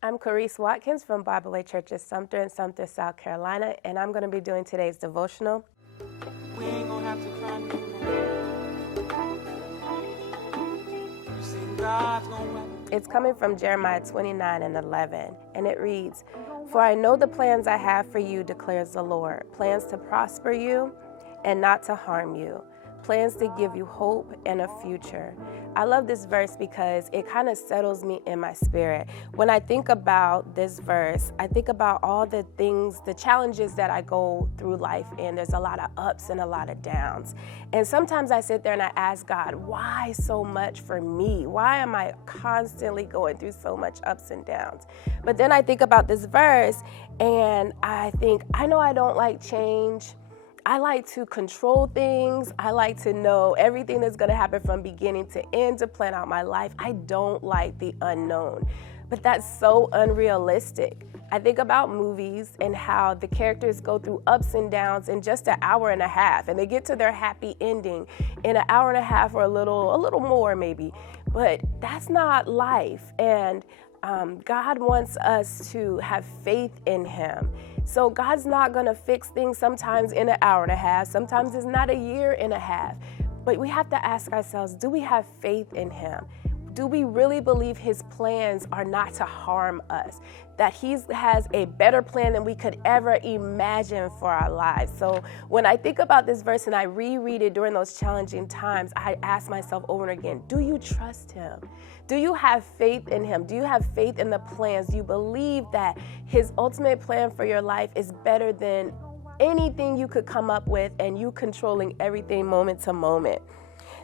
I'm Carrice Watkins from Bible Way Church of Sumter in Sumter, South Carolina, and I'm going to be doing today's devotional. We ain't gonna have to cry no more. You see, God's gonna wipe it. It's coming from Jeremiah 29:11, and it reads, "For I know the plans I have for you, declares the Lord, plans to prosper you and not to harm you, plans to give you hope and a future." I love this verse because it kind of settles me in my spirit. When I think about this verse, I think about all the things, the challenges that I go through life in. There's a lot of ups and a lot of downs. And sometimes I sit there and I ask God, why so much for me? Why am I constantly going through so much ups and downs? But then I think about this verse and I think, I know I don't like change. I like to control things. I like to know everything that's going to happen from beginning to end, to plan out my life. I don't like the unknown, but that's so unrealistic. I think about movies and how the characters go through ups and downs in just an hour and a half, and they get to their happy ending in an hour and a half or a little more maybe, but that's not life. And God wants us to have faith in Him. So God's not going to fix things sometimes in an hour and a half. Sometimes it's not a year and a half. But we have to ask ourselves, do we have faith in Him? Do we really believe His plans are not to harm us? That He has a better plan than we could ever imagine for our lives? So when I think about this verse and I reread it during those challenging times, I ask myself over and again, do you trust Him? Do you have faith in Him? Do you have faith in the plans? Do you believe that His ultimate plan for your life is better than anything you could come up with and you controlling everything moment to moment?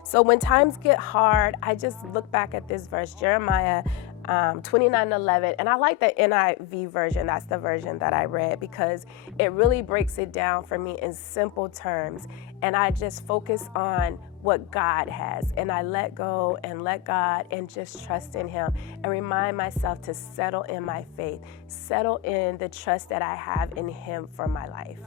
So when times get hard, I just look back at this verse, Jeremiah 29:11, and I like the NIV version. That's the version that I read because it really breaks it down for me in simple terms. And I just focus on what God has, and I let go and let God and just trust in Him and remind myself to settle in my faith, settle in the trust that I have in Him for my life.